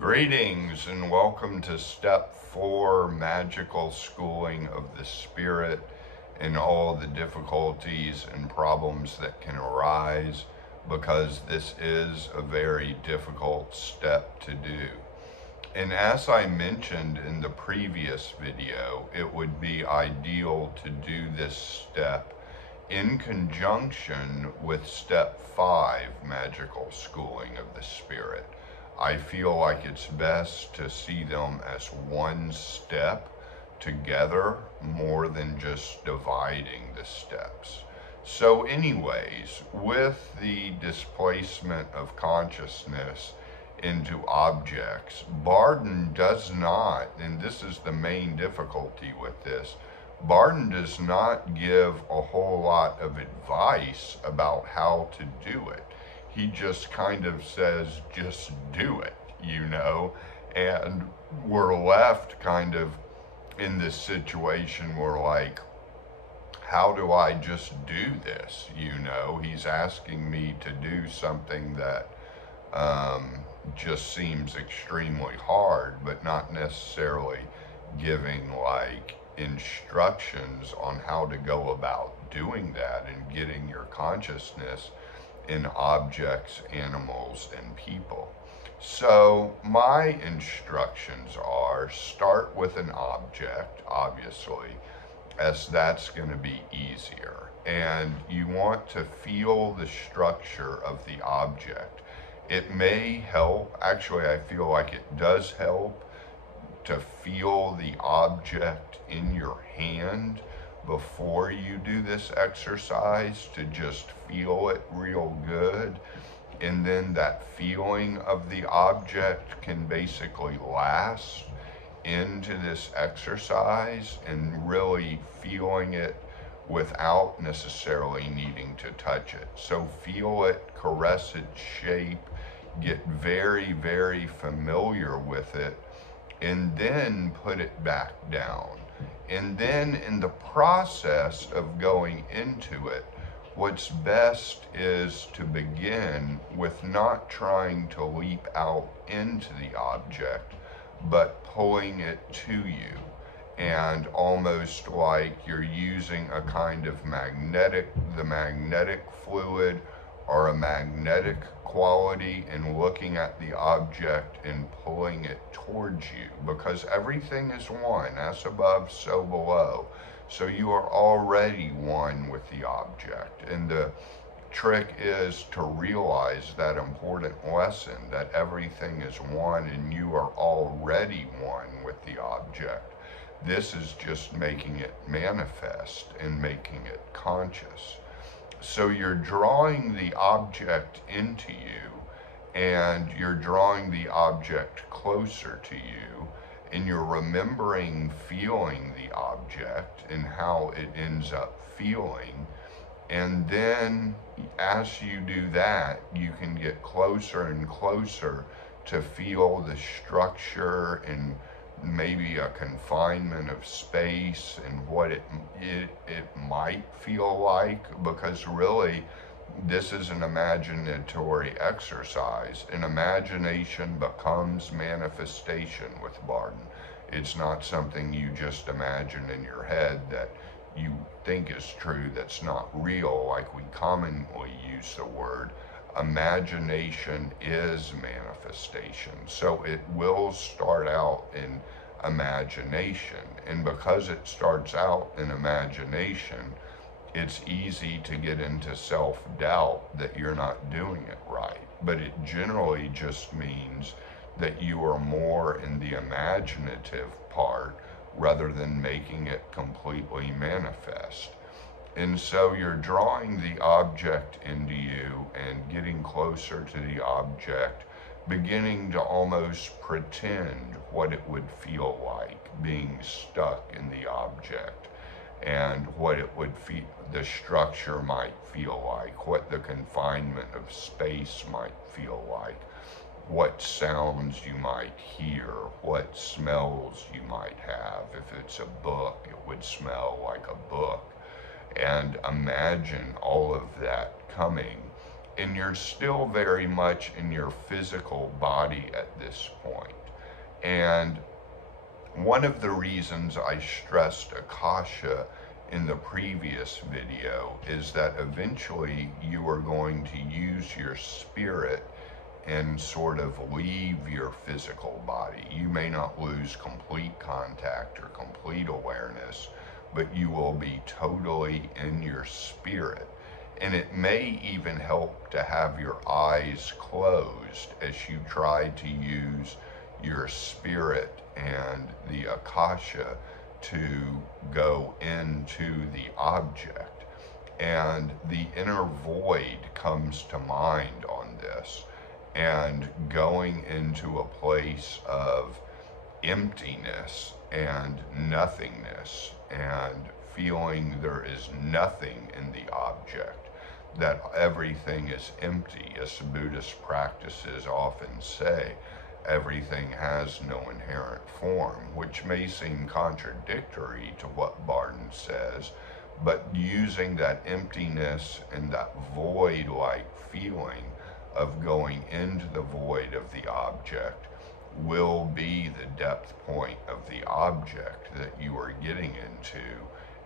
Greetings and welcome to Step 4 Magical Schooling of the Spirit and all the difficulties and problems that can arise because this is a very difficult step to do. And as I mentioned in the previous video, it would be ideal to do this step in conjunction with Step 5 Magical Schooling of the Spirit. I feel like it's best to see them as one step together more than just dividing the steps. So anyways, with the displacement of consciousness into objects, Barden does not, and this is the main difficulty with this, Barden does not give a whole lot of advice about how to do it. He just kind of says, just do it, and we're left kind of in this situation where, like, how do I just do this? He's asking me to do something that just seems extremely hard, but not necessarily giving like instructions on how to go about doing that and getting your consciousness in objects, animals, and people. So my instructions are start with an object, obviously, as that's going to be easier. And you want to feel the structure of the object. It may help, actually I feel like it does help to feel the object in your hand before you do this exercise, to just feel it real good. And then that feeling of the object can basically last into this exercise and really feeling it without necessarily needing to touch it. So feel it, caress its shape, get very, very familiar with it, and then put it back down. And then in the process of going into it, what's best is to begin with not trying to leap out into the object, but pulling it to you. And almost like you're using a kind of the magnetic fluid or a magnetic quality and looking at the object and pulling it towards you, because everything is one, as above, so below. So you are already one with the object. And the trick is to realize that important lesson that everything is one and you are already one with the object. This is just making it manifest and making it conscious. So you're drawing the object into you, and you're drawing the object closer to you, and you're remembering feeling the object and how it ends up feeling. And then as you do that, you can get closer and closer to feel the structure and maybe a confinement of space and what it might feel like, because really this is an imaginatory exercise, and imagination becomes manifestation with Barden. It's not something you just imagine in your head that you think is true that's not real, like we commonly use the word. Imagination is manifestation. So it will start out in imagination. And because it starts out in imagination, it's easy to get into self-doubt that you're not doing it right. But it generally just means that you are more in the imaginative part rather than making it completely manifest. And so you're drawing the object into you and getting closer to the object, beginning to almost pretend what it would feel like being stuck in the object, and what it would feel, the structure might feel like, what the confinement of space might feel like, what sounds you might hear, what smells you might have. If it's a book, it would smell like a book. And imagine all of that coming and you're still very much in your physical body at this point. And one of the reasons I stressed Akasha in the previous video is that eventually you are going to use your spirit and sort of leave your physical body. You may not lose complete contact or complete awareness, but you will be totally in your spirit. And it may even help to have your eyes closed as you try to use your spirit and the Akasha to go into the object. And the inner void comes to mind on this, and going into a place of emptiness and nothingness and feeling there is nothing in the object, that everything is empty. As Buddhist practices often say, everything has no inherent form, which may seem contradictory to what Barton says, but using that emptiness and that void-like feeling of going into the void of the object will be the depth point of the object that you are getting into,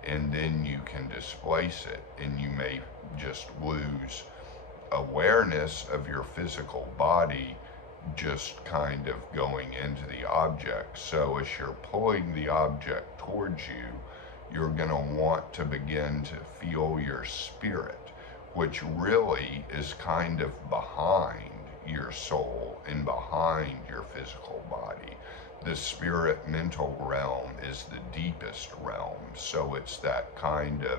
and then you can displace it, and you may just lose awareness of your physical body just kind of going into the object. So as you're pulling the object towards you, you're going to want to begin to feel your spirit, which really is kind of behind your soul and behind your physical body. The spirit mental realm is the deepest realm, so it's that kind of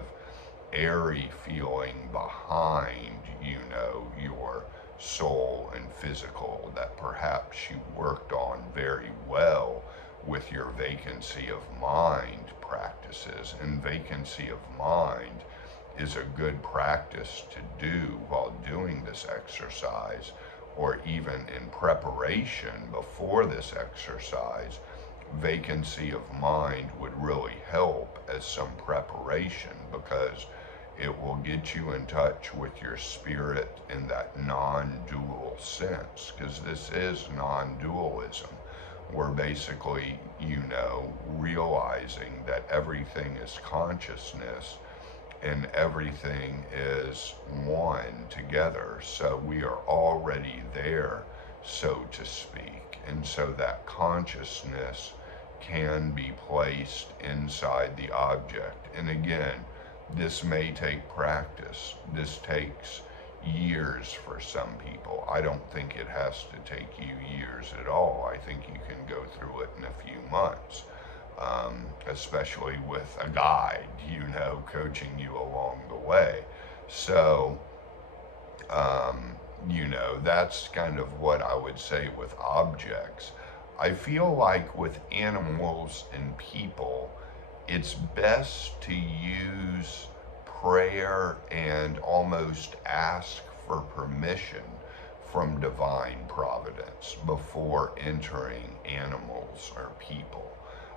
airy feeling behind, your soul and physical that perhaps you worked on very well with your vacancy of mind practices. And vacancy of mind is a good practice to do while doing this exercise, or even in preparation before this exercise. Vacancy of mind would really help as some preparation, because it will get you in touch with your spirit in that non-dual sense, because this is non-dualism. We're basically, realizing that everything is consciousness and everything is one together. So we are already there, so to speak. And so that consciousness can be placed inside the object. And again, this may take practice. This takes years for some people. I don't think it has to take you years at all. I think you can go through it in a few months, especially with a guide, coaching you along the way. So, that's kind of what I would say with objects. I feel like with animals and people, it's best to use prayer and almost ask for permission from divine providence before entering animals or people.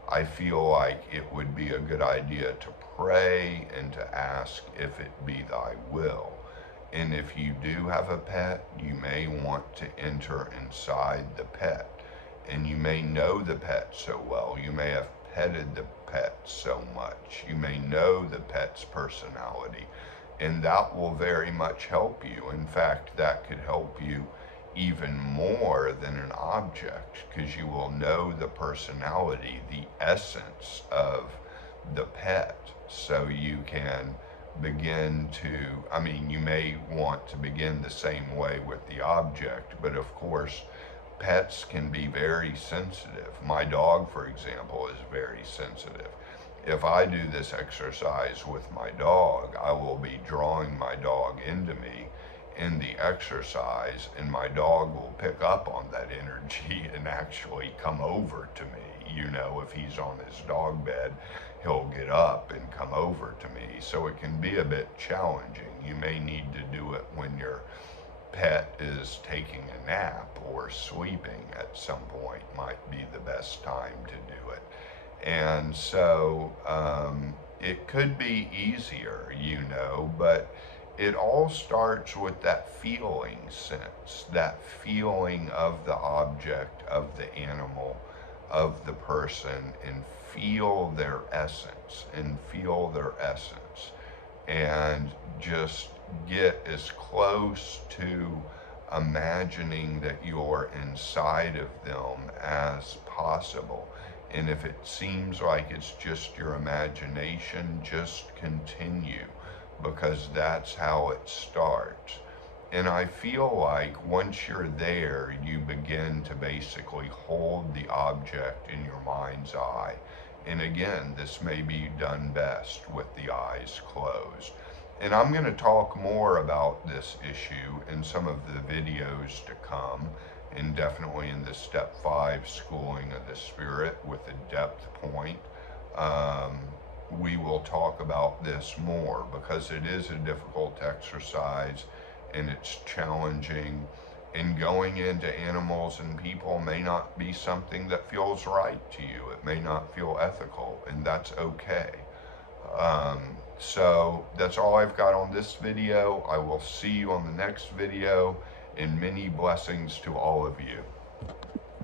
I feel like it would be a good idea to pray and to ask if it be thy will. And if you do have a pet, you may want to enter inside the pet. And you may know the pet so well. You may have petted the pet so much. You may know the pet's personality. And that will very much help you. In fact, that could help you even more than an object, because you will know the personality, the essence of the pet. So you can begin to, you may want to begin the same way with the object, but of course, pets can be very sensitive. My dog, for example, is very sensitive. If I do this exercise with my dog, I will be drawing my dog into me in the exercise, and my dog will pick up on that energy and actually come over to me. If he's on his dog bed, he'll get up and come over to me. So it can be a bit challenging. You may need to do it when your pet is taking a nap or sleeping at some point, might be the best time to do it. And so it could be easier, but it all starts with that feeling sense, that feeling of the object, of the animal, of the person, and feel their essence, and just get as close to imagining that you're inside of them as possible. And if it seems like it's just your imagination, just continue, because that's how it starts. And I feel like once you're there, you begin to basically hold the object in your mind's eye. And again, this may be done best with the eyes closed. And I'm going to talk more about this issue in some of the videos to come, and definitely in the Step 5 Schooling of the Spirit with a depth point. We will talk about this more, because it is a difficult exercise and it's challenging, and going into animals and people may not be something that feels right to you. It may not feel ethical, and that's okay. So that's all I've got on this video. I will see you on the next video, and many blessings to all of you.